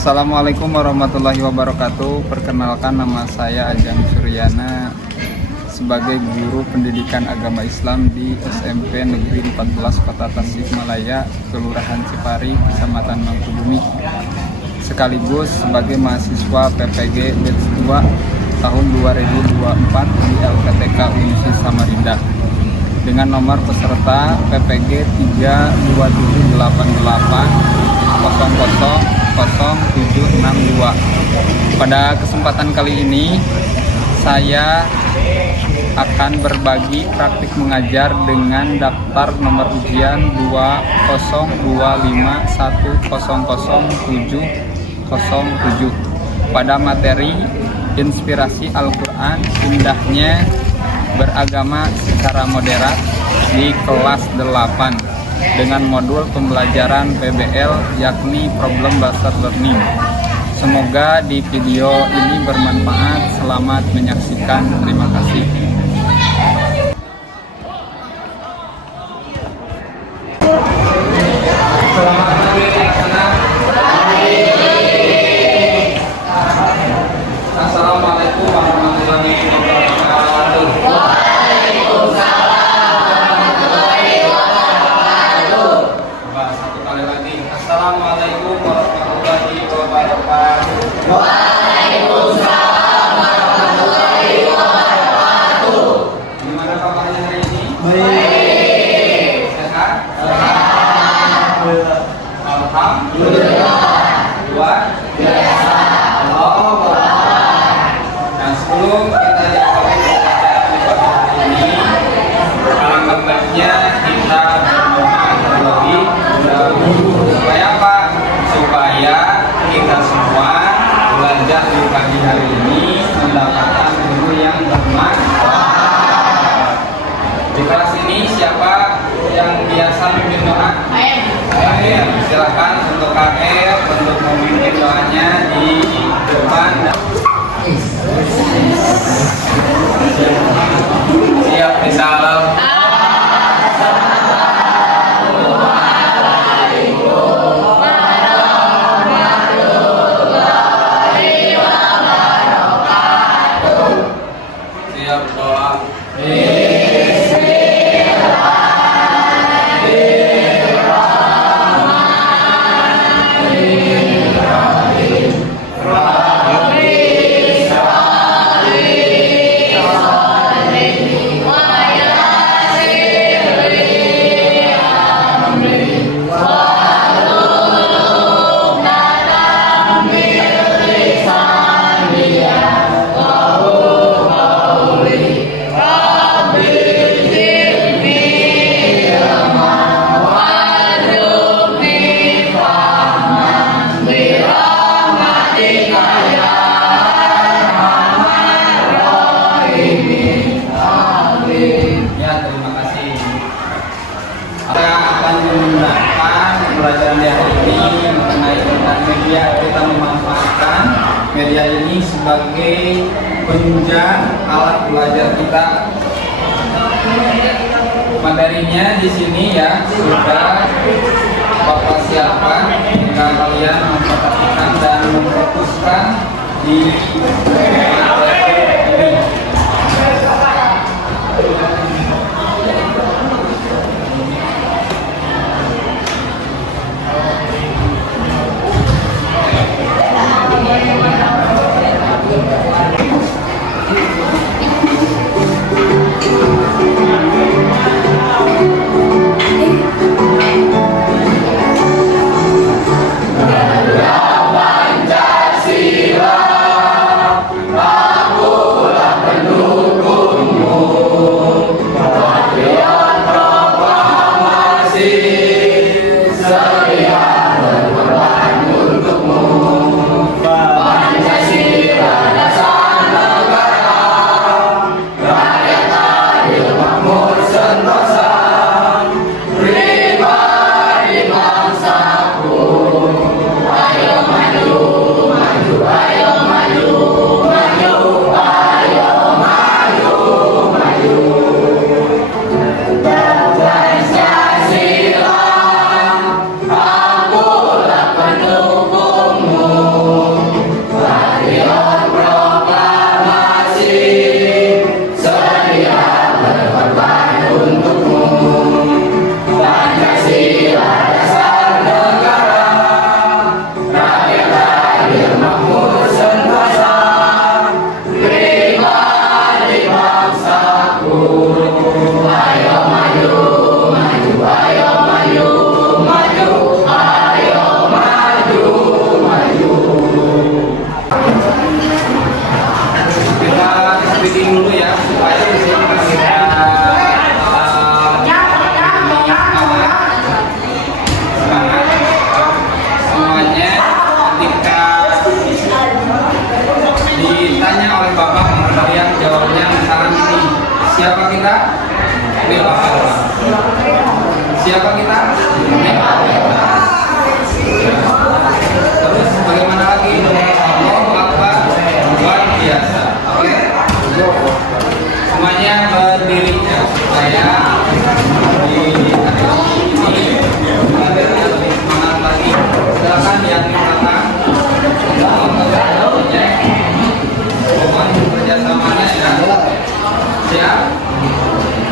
Assalamualaikum warahmatullahi wabarakatuh. Perkenalkan, nama saya Ajeng Suryana sebagai guru pendidikan agama Islam di SMP Negeri 14 Kota Tasikmalaya, Kelurahan Cipari, Kecamatan Mangkubumi, sekaligus sebagai mahasiswa PPG Batch 2 tahun 2024 di LPTK Unsi Samarinda dengan nomor peserta PPG 32788 0762. Pada kesempatan kali ini saya akan berbagi praktik mengajar dengan daftar nomor ujian 2025100707 pada materi inspirasi Al-Quran indahnya beragama secara moderat di kelas 8 dengan modul pembelajaran PBL yakni Problem Based Learning. Semoga di video ini bermanfaat. Selamat menyaksikan. Terima kasih. Assalamualaikum warahmatullahi wabarakatuh. Assalamualaikum warahmatullahi wabarakatuh. Waalaikumsalam warahmatullahi wabarakatuh. Gimana kabarnya hari ini? Baik. Sehat? Alhamdulillah. Alhamdulillah. Luar Biasa. Allahu Akbar. Dan sebelum kita dimulai pembelajaran ini, alangkah baiknya kita berdoa terlebih dahulu. Supaya apa? Supaya kita semua belajar di pagi hari ini mendapatkan ilmu yang bermanfaat. Di kelas ini siapa yang biasa memimpin doa? Ayo, silakan untuk KL untuk memimpin doanya di depan. Siap, disalam. Siap doa. Ya, terima kasih. Kita akan menggunakan pembelajaran di hari ini mengenai tentang media. Kita memanfaatkan media ini sebagai penunjang alat belajar kita. Materinya di sini ya sudah Bapak siapkan. Jika kalian memperhatikan dan memfokuskan di materi ini. Pancasila.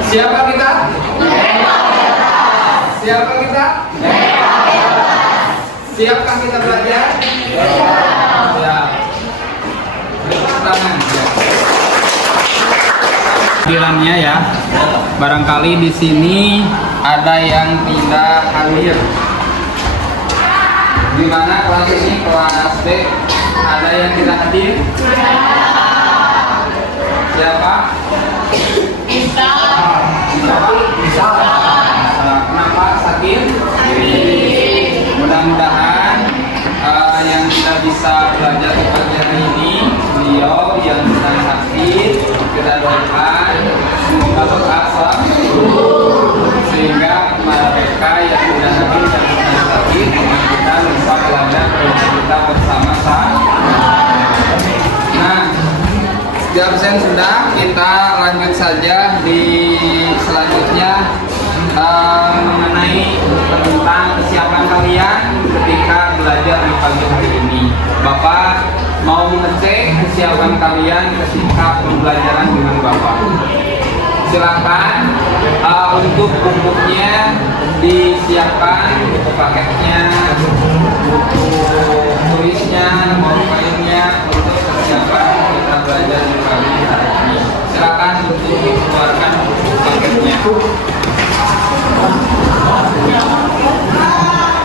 Siapa kita? Siapa kita? Siapkah kita belajar? Siap. Tepuk tangan. Tampilannya ya. Barangkali di sini ada yang tidak hadir. Di mana kelas ini kelas B? Ada yang tidak hadir? Siapa? Bisa. Kenapa sakit? Mudah-mudahan yang tidak bisa belajar di pagi hari ini, beliau yang sedang sakit, kita doakan semoga berasa sehingga mereka yang tidak hadir dan sedang sakit kita bisa belajar kita bersama-sama. Nah, di absen sudah, kita lanjut saja di selanjutnya mengenai tentang kesiapan kalian ketika belajar di pagi hari ini. Bapak mau mengecek kesiapan kalian ketika pembelajaran dengan Bapak. Silakan untuk bukunya disiapkan, buku paketnya, buku tulisnya, powerpointnya untuk kesiapan kita belajar di pagi hari ini. Silakan untuk dikeluarkan buku paketnya.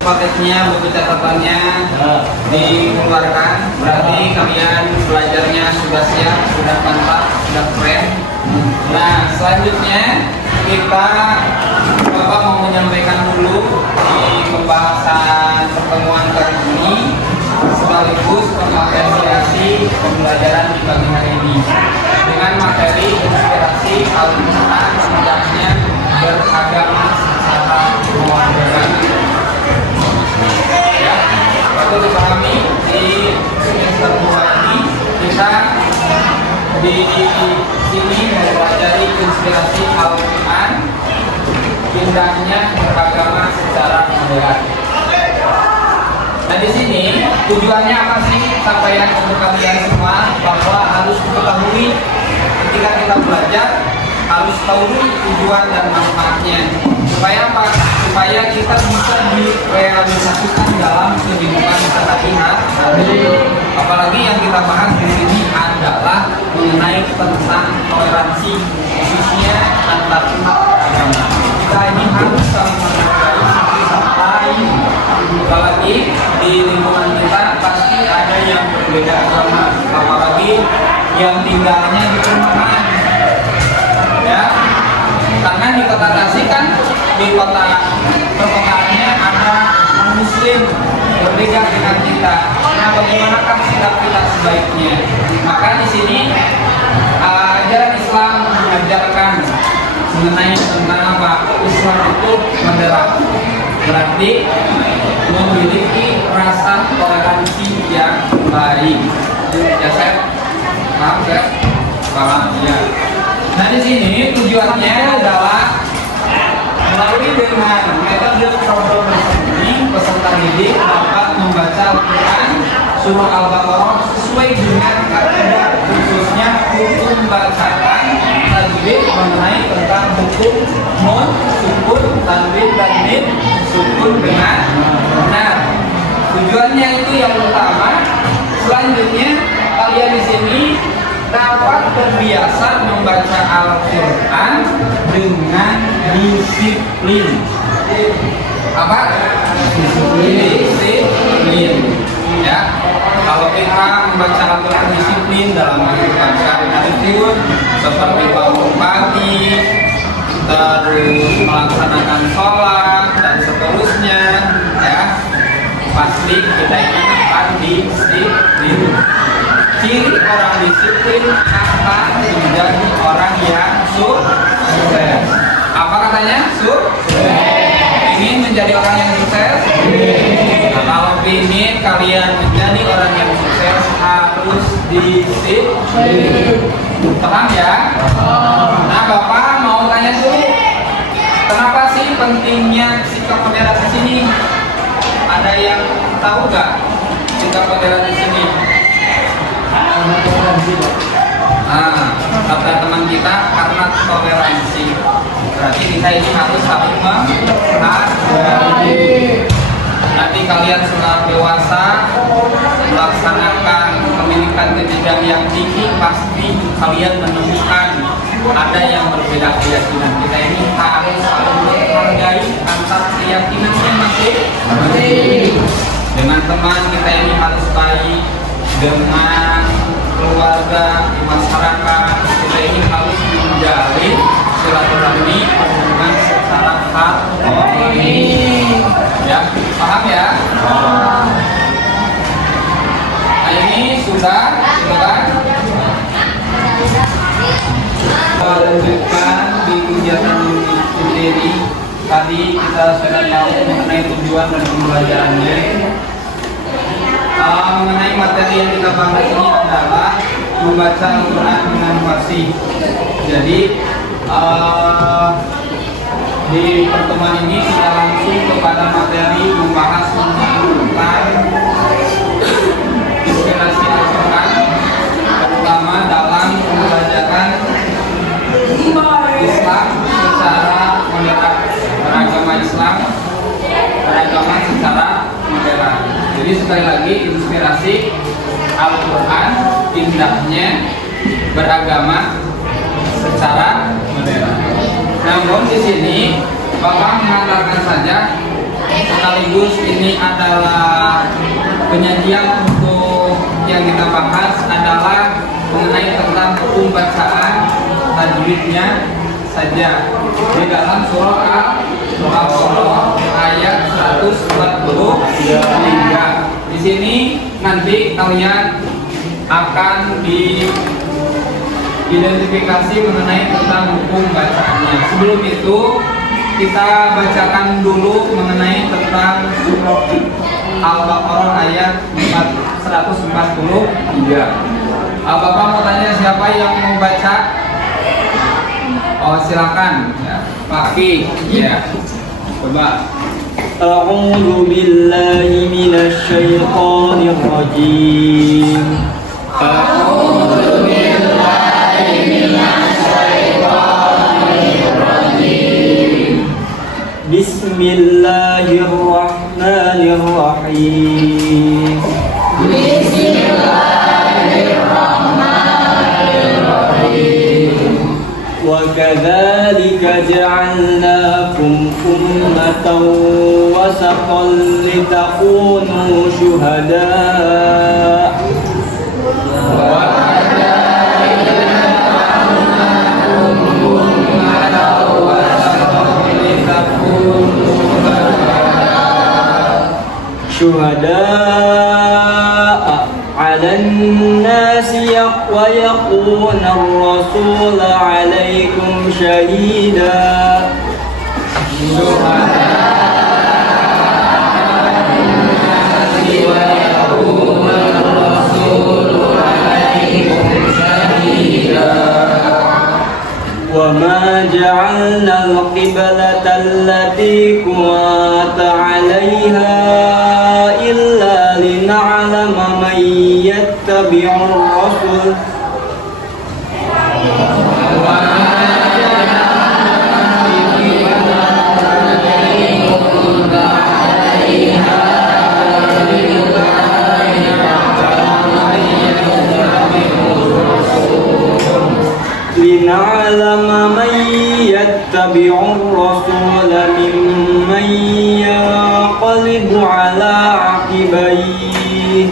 Paketnya, buku catatannya dikeluarkan. Berarti kalian belajarnya sudah siap, sudah mantap, sudah keren. Nah, selanjutnya kita Bapak mau menyampaikan dulu di pembahasan pertemuan kali ini sekaligus mengapresiasi pembelajaran di pagi hari ini dengan materi inspirasi Al-Quran hendaknya beragama secara kewarganegaraan. Ya, perlu dipahami di semester 2 ini kita di sini mempelajari inspirasi Al-Quran indahnya beragama secara modern. Nah, di sini tujuannya apa sih? Sampaian untuk kalian semua bahwa harus diketahui ketika kita belajar harus tahu tujuan dan manfaatnya. Supaya apa? Supaya kita bisa direalisasikan dalam kehidupan sehari-hari. Apalagi yang kita bahas di sini adalah mengenai tentang toleransi, khususnya antar umat agama. Kita ini harus saling menghargai satu sama lain. Apalagi di lingkungan kita pasti ada yang berbeda agama, apalagi yang tinggalnya di perumahan. Ya, karena di kota Tasik kan, di kota perkotaannya ada non-muslim berbeda dengan kita. Nah, bagaimanakah sikap kita sebaiknya? Maka di sini ajaran Islam mengajarkan mengenai tentang apa? Islam itu moderat, berarti memiliki rasa toleransi yang baik. Ya, saya paham ya? Paham ya. Nah, di sini tujuannya adalah melalui dengan metode problem ini peserta didik dapat membaca Al-Quran surah Al-Baqarah sesuai dengan kaidah, khususnya hukum bacaan tajwid mengenai tentang hukum nun, sukun, tanwin, dan mim, sukun dengan benar. Tujuannya itu yang utama. Selanjutnya kalian di sini dapat terbiasa membaca Al-Quran dengan disiplin. Apa? Disiplin. Ya. Kalau kita membaca Al-Quran disiplin dalam kehidupan sehari-hari pun, seperti bangun pagi, terus melaksanakan sholat dan seterusnya, ya, pasti kita ini akan disiplin. Ciri orang disiplin akan menjadi orang yang sukses. Apa katanya? Sukses. Ingin menjadi orang yang sukses? Nah, kalau ingin kalian menjadi orang yang sukses harus disiplin. Paham ya? Nah, Bapak mau tanya dulu, kenapa sih pentingnya sikap modern di sini? Ada yang tahu nggak sikap modern di sini? Kata teman kita karena toleransi. kita ini harus saling menghargai. Nanti kalian setelah dewasa melaksanakan pendidikan jenjang yang tinggi, pasti kalian menemukan ada yang berbeda keyakinan. Kita ini harus saling menghargai antar keyakinannya masing-masing. Dengan teman kita ini harus baik, dengan keluarga, di masyarakat kita ini harus menjalin silaturahmi hubungan secara harmoni. Ya, paham ya? Nah ini sudah, gitu kan? Kita lanjutkan di kegiatan sendiri. Tadi kita sudah tahu mengenai tujuan dan pembelajarannya. Mengenai materi yang kita bahas ini adalah membaca Al-Quran dengan fasih. Jadi di pertemuan ini kita langsung kepada materi membahas tentang inspirasi Al-Quran, terutama dalam pembelajaran Islam secara modern, beragama Islam, beragama secara modern. Jadi sekali lagi inspirasi Al-Quran, indahnya beragama secara modern. Namun di sini Bapak mengatakan saja sekaligus ini adalah penyajian untuk yang kita bahas adalah mengenai tentang hukum bacaan tajwidnya saja di dalam surah Al-Baqarah ayat 143. Di sini nanti kalian akan diidentifikasi mengenai tentang hukum bacaannya. Sebelum itu kita bacakan dulu mengenai tentang surah Al-Baqarah ayat 143. Bapak mau tanya siapa yang mau baca? Oh silakan ya, Pak Ki. Ya, coba. أعوذ بالله من الشيطان الرجيم أعوذ بالله من الشيطان الرجيم بسم الله الرحمن الرحيم بسم الله الرحمن الرحيم وكذلك جعلناكم أمة وسطا لتكونوا شهداء شهداء على الناس ويكون الرسول عليكم شهيدا وما جعلنا القبلة التي كنت عليها إلا لنعلم من يتبع الرسول لنعلم من يتبع الرسول ممن ينقلب على عقبيه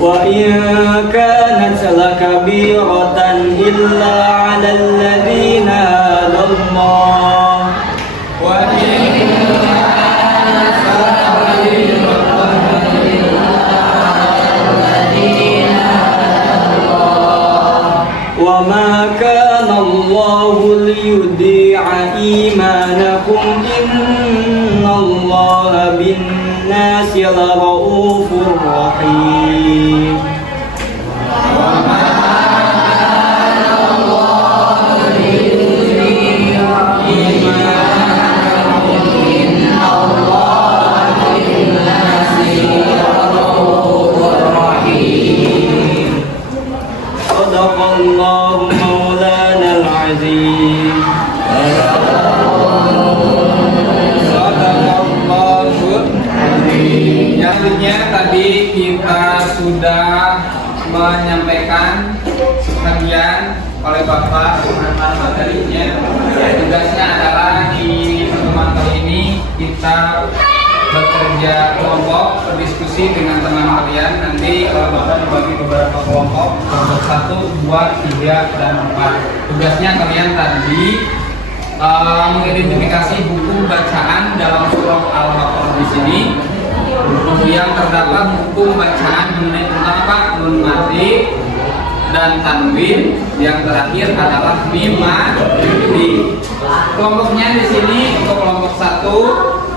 وإن كانت لكبيرة إلا على الذين هدى الله وما كان الله ليضيع إيمانكم إن الله بالناس لرؤوف رحيم menyampaikan kajian oleh Bapak pengantar materinya. Tugasnya adalah di pertemuan kali ini kita bekerja kelompok, berdiskusi dengan teman kalian. Nanti kalau Bapak dibagi beberapa kelompok 1, 2, 3, dan 4. Tugasnya kalian tadi mengidentifikasi buku bacaan dalam surah Al-Baqarah di sini. Yang terdapat buku bacaan mengenai tentang apa? Nun mati dan tanwin. Yang terakhir adalah mim mati. Kelompoknya di sini untuk kelompok 1,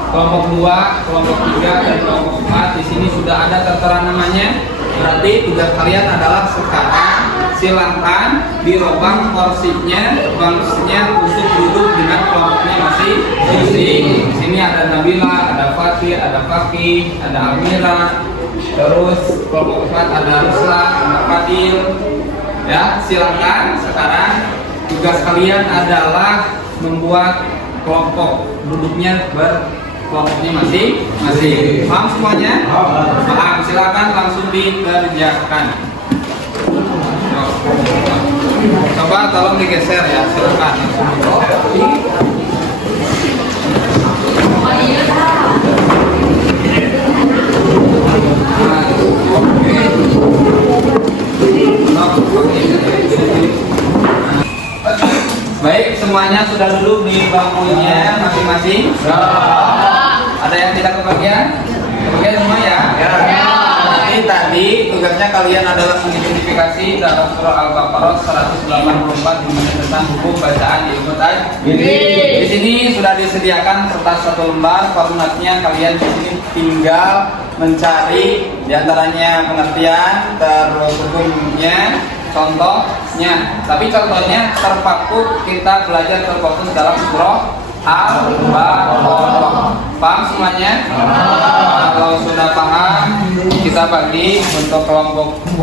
kelompok 2, kelompok 3, dan kelompok 4 di sini sudah ada tertera namanya. Berarti tugas kalian adalah sekarang silakan dirobang porsinya untuk duduk dengan kelompoknya masing-masing. Di sini ada Nabila, ada Fatih, ada Fakih, ada Amira. Terus kelompok 4 ada Rusla, ada Fadil. Ya, silakan sekarang tugas kalian adalah membuat kelompok, duduknya kelompoknya masing-masing. Paham semuanya? Paham. Silakan langsung dikerjakan. Coba tolong digeser ya, silakan. Baik, semuanya sudah duduk di bangkunya masing-masing. Ada yang tidak kebagian? Kebagian semua ya? Nanti tadi tugasnya kalian adalah mengidentifikasi dalam surah Al-Baqarah 184 dimana tentang hukum bacaan di ilmu tajwid. Di sini sudah disediakan kertas 1 lembar. Formatnya kalian di sini tinggal mencari diantaranya pengertian, terus hukumnya, contohnya. Tapi contohnya terpaku kita belajar terfokus dalam surah Al-Baqarah. Paham semuanya? Kalau sudah paham, kita bagi untuk kelompok 1,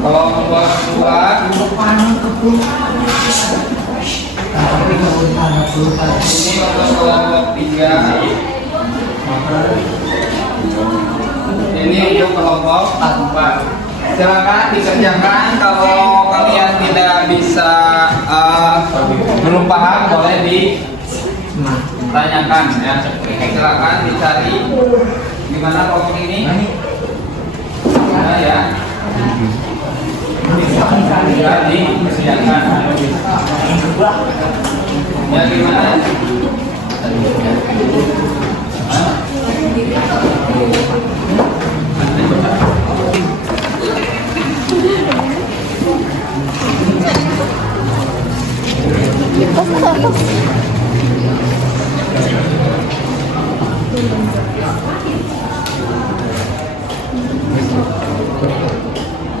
kelompok 2, ini untuk kelompok 3, ini untuk kelompok 4. Silakan dikerjakan. Kalau kalian tidak bisa belum paham, boleh ditanyakan ya. Silakan dicari gimana kelompok ini. Nah, ya. Bisa dikerjakan. Ya gimana?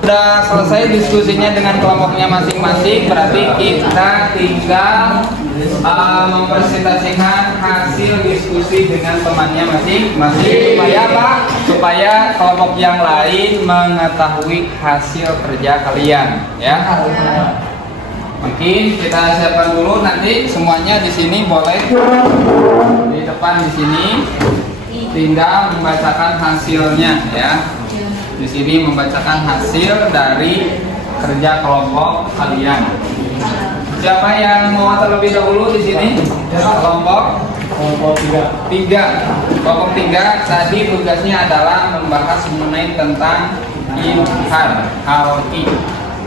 Sudah selesai diskusinya dengan kelompoknya masing-masing, berarti kita tinggal mempresentasikan hasil diskusi dengan temannya masing-masing. Supaya apa? Supaya kelompok yang lain mengetahui hasil kerja kalian, ya. Mungkin kita siapkan dulu, nanti semuanya di sini boleh di depan di sini tinggal membacakan hasilnya, ya. Di sini membacakan hasil dari kerja kelompok kalian. Siapa yang mau terlebih dahulu di sini? Kelompok 3. Kelompok 3 tadi tugasnya adalah membahas mengenai tentang izhar halqi.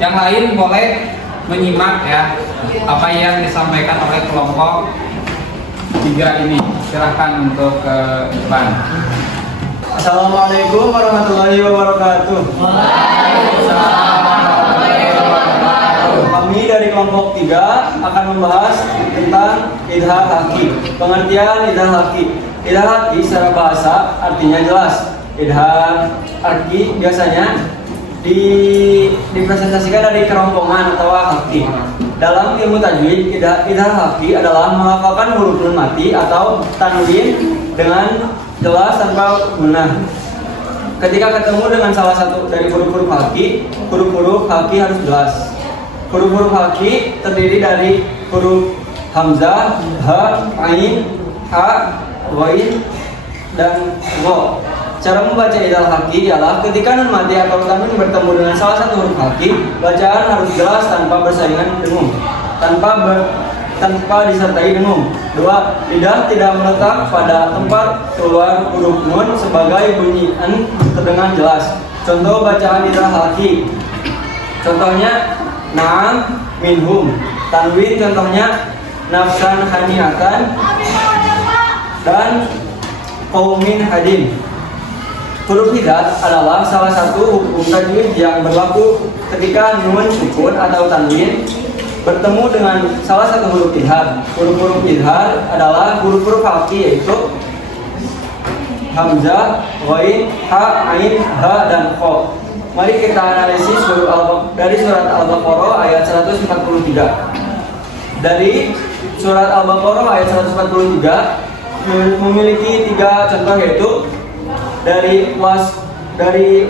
Yang lain boleh menyimak ya apa yang disampaikan oleh kelompok 3 ini. Silahkan untuk ke depan. Assalamualaikum warahmatullahi wabarakatuh. Kami dari kelompok 3 akan membahas tentang idhar haqi. Pengertian idhar haqi. Idhar haqi secara bahasa artinya jelas. Idhar haqi biasanya dipresentasikan dari kerompongan atau haqi. Dalam ilmu tajwid, idhar haqi adalah melafalkan huruf nun mati atau tanwin dengan jelas tanpa gunnah. Ketika ketemu dengan salah satu dari huruf-huruf haqi harus jelas. Huruf-huruf haqi terdiri dari huruf hamzah, ha, ain, ha, ghain, dan gho. Cara membaca idal haki ialah ketika nun mati atau tanwin bertemu dengan salah satu huruf haki, bacaan harus jelas tanpa bersaingan dengung, tanpa disertai dengung. 2. Lidah tidak meletak pada tempat keluar huruf nun sebagai bunyi an terdengar jelas. Contoh bacaan idal haki. Contohnya na'am minhum. Tanwin contohnya nafsan haniatan dan qaumin hadim. Huruf hidat adalah salah satu hukum tajwid yang berlaku ketika nun sukun atau tanwin bertemu dengan salah satu huruf idhar. Huruf-huruf idhar adalah huruf-huruf haki yaitu hamzah, ghain, ha, ain, ha, dan kha. Mari kita analisis dari surat Al-Baqarah ayat 143. Dari surat Al-Baqarah ayat 143 memiliki 3 contoh yaitu dari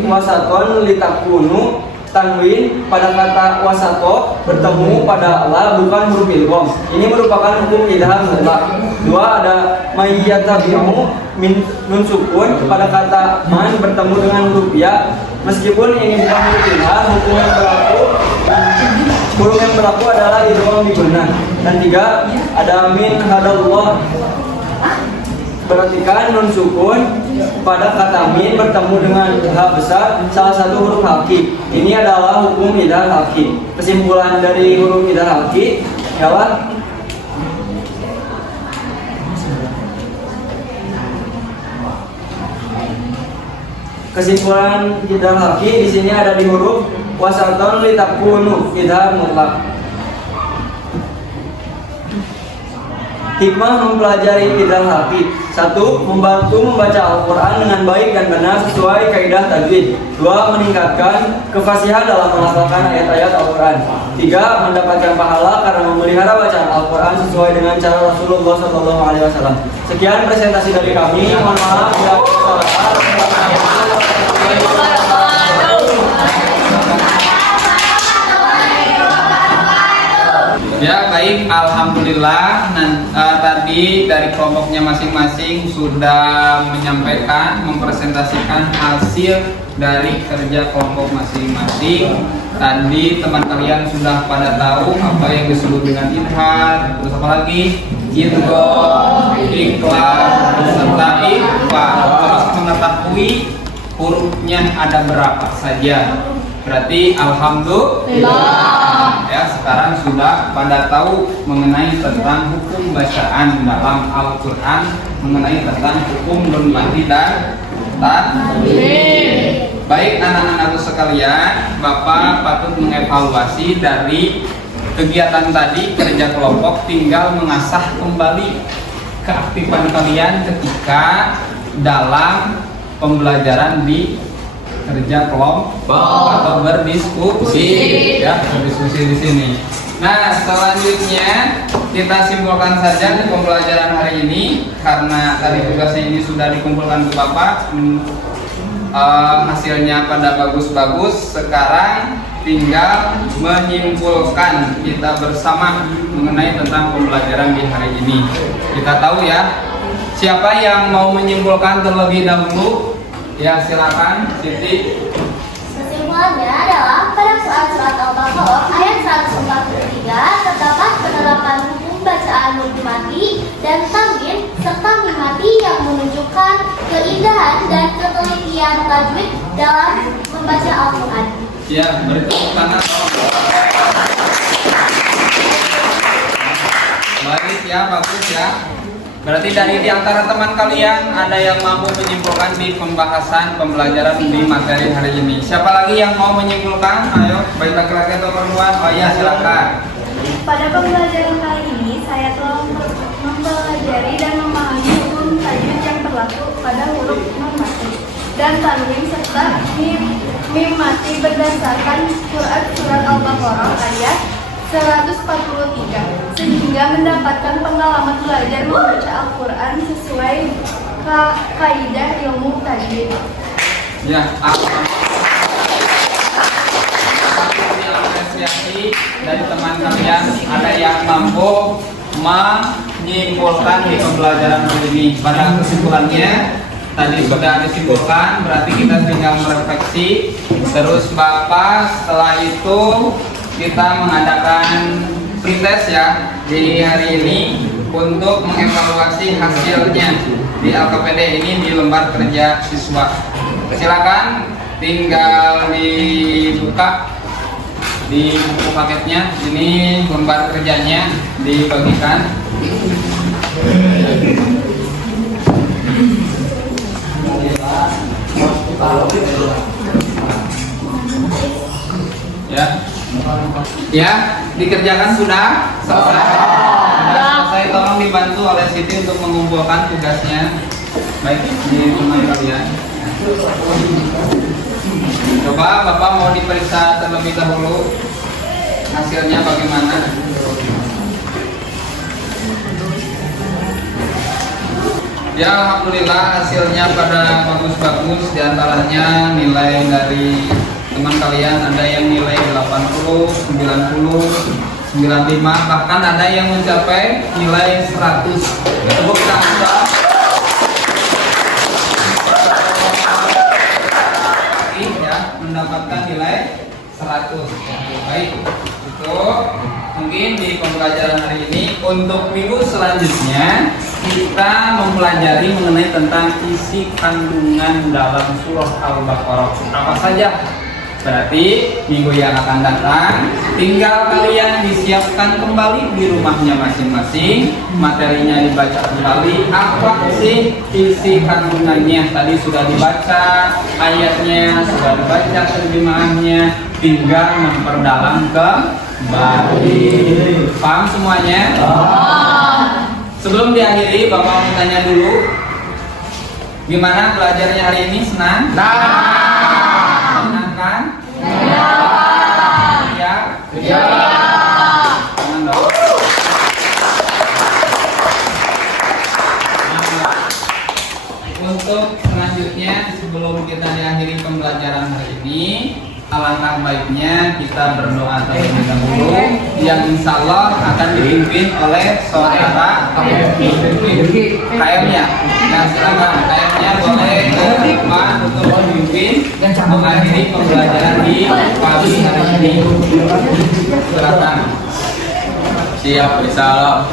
wasaton litakunu, tanwin pada kata wasato bertemu pada la bukan huruf idgham. Ini merupakan hukum idhar mutlak. 2. Ada mayyatabi'u min nun sukun pada kata man bertemu dengan huruf ya. Meskipun ini bukan huruf idhar, hukum yang berlaku adalah idgham bi gunnah. Dan 3. Ada min hadallah. Perhatikan nun sukun pada kata min bertemu dengan ha besar salah satu huruf haki. Ini adalah hukum idhar haki. Kesimpulan dari huruf idhar haki adalah kesimpulan idhar haki di sini ada di huruf wasaton litakunu idhar mutlak. Hikmah mempelajari idhar haki. 1. Membantu membaca Al-Quran dengan baik dan benar sesuai kaidah tajwid. 2. Meningkatkan kefasihan dalam melafalkan ayat-ayat Al-Quran. 3. Mendapatkan pahala karena memelihara bacaan Al-Quran sesuai dengan cara Rasulullah SAW. Sekian presentasi dari kami. Mohon maaf bila ada kesalahan. Ya baik, alhamdulillah. Tadi dari kelompoknya masing-masing sudah menyampaikan, mempresentasikan hasil dari kerja kelompok masing-masing. Tadi teman kalian sudah pada tahu apa yang disebut dengan idhar, terus apa lagi? Idgham, ikhlas, serta ikhfa. Terus mengetahui hurufnya ada berapa saja. Berarti alhamdulillah ya sekarang sudah pada tahu mengenai tentang hukum bacaan dalam Al-Quran, mengenai tentang hukum nun mati dan tanwin. Baik anak-anakku sekalian, Bapak patut mengevaluasi dari kegiatan tadi kerja kelompok, tinggal mengasah kembali keaktifan kalian ketika dalam pembelajaran di kerja kelompok atau berdiskusi ya, berdiskusi di sini. Nah, selanjutnya kita simpulkan saja di pembelajaran hari ini karena tadi tugasnya ini sudah dikumpulkan ke Bapak. Hasilnya pada bagus-bagus. Sekarang tinggal menyimpulkan kita bersama mengenai tentang pembelajaran di hari ini. Kita tahu ya, siapa yang mau menyimpulkan terlebih dahulu? Ya silakan, Siti. Kesimpulannya adalah pada surat Al-Baqarah ayat 143 terdapat penerapan hukum bacaan nun mati dan tanwin serta mim mati yang menunjukkan keindahan dan ketelitian tajwid dalam membaca Al-Quran. Ya, bertepuk tangan. Baik ya, bagus ya. Berarti dari di antara teman kalian ada yang mampu menyimpulkan di pembahasan pembelajaran di materi hari ini. Siapa lagi yang mau menyimpulkan? Ayo, baik laki-laki atau perempuan? Oh iya, silakan. Pada pembelajaran kali ini saya telah mempelajari dan memahami hukum tajwid yang berlaku pada huruf nun mati dan tanwin serta mim mati berdasarkan surat Al-Baqarah ayat 143 sehingga mendapatkan pengalaman belajar membaca Al-Quran sesuai kaidah ilmu tajwid. Ya, apresiasi dari teman kalian ada yang mampu menyimpulkan di pembelajaran hari ini. Pada kesimpulannya tadi sudah disimpulkan, berarti kita tinggal merefleksi. Terus Bapak setelah itu kita mengadakan pretest ya di hari ini untuk mengevaluasi hasilnya di LKPD ini di lembar kerja siswa. Silakan tinggal dibuka di buku paketnya. Ini lembar kerjanya dibagikan. Ya, dikerjakan sudah selesai. Sudah selesai, tolong dibantu oleh Siti untuk mengumpulkan tugasnya. Baik di rumah kalian. Coba Bapak mau diperiksa terlebih dahulu hasilnya bagaimana? Ya, alhamdulillah hasilnya pada bagus-bagus. Di antaranya nilai dari teman kalian ada yang nilai 80, 90, 95, bahkan ada yang mencapai nilai 100. Tepuk tangan. Ya, mendapatkan nilai 100. Baik, itu mungkin di pembelajaran hari ini. Untuk minggu selanjutnya kita mempelajari mengenai tentang isi kandungan dalam surah Al-Baqarah. Apa saja? Berarti minggu yang akan datang tinggal kalian disiapkan kembali di rumahnya masing-masing, materinya dibaca kembali, apa sih isi kandungannya. Tadi sudah dibaca ayatnya, sudah dibaca terjemahannya, tinggal memperdalam kembali. Paham semuanya? Sebelum diakhiri, Bapak mau tanya dulu, gimana belajarnya hari ini? Senang? Menyenangkan? Ya? Ya. Senang dong. Untuk selanjutnya, sebelum kita diakhiri pembelajaran hari ini, alangkah baiknya kita berdoa terlebih dahulu yang insya Allah akan dipimpin oleh saudara KM ya. Nah, silakan KM-nya boleh depan untuk memimpin mengakhiri pembelajaran di pagi hari ini. Silakan. Siap, insyaallah.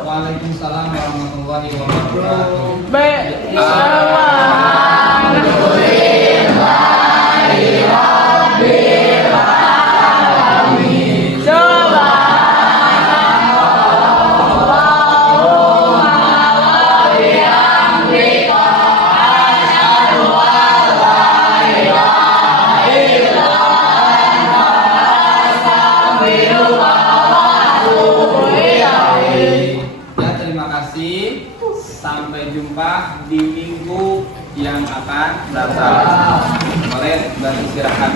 Waalaikumsalam warahmatullahi wabarakatuh. Ya, terima kasih. Sampai jumpa di minggu yang akan datang. Boleh beristirahat.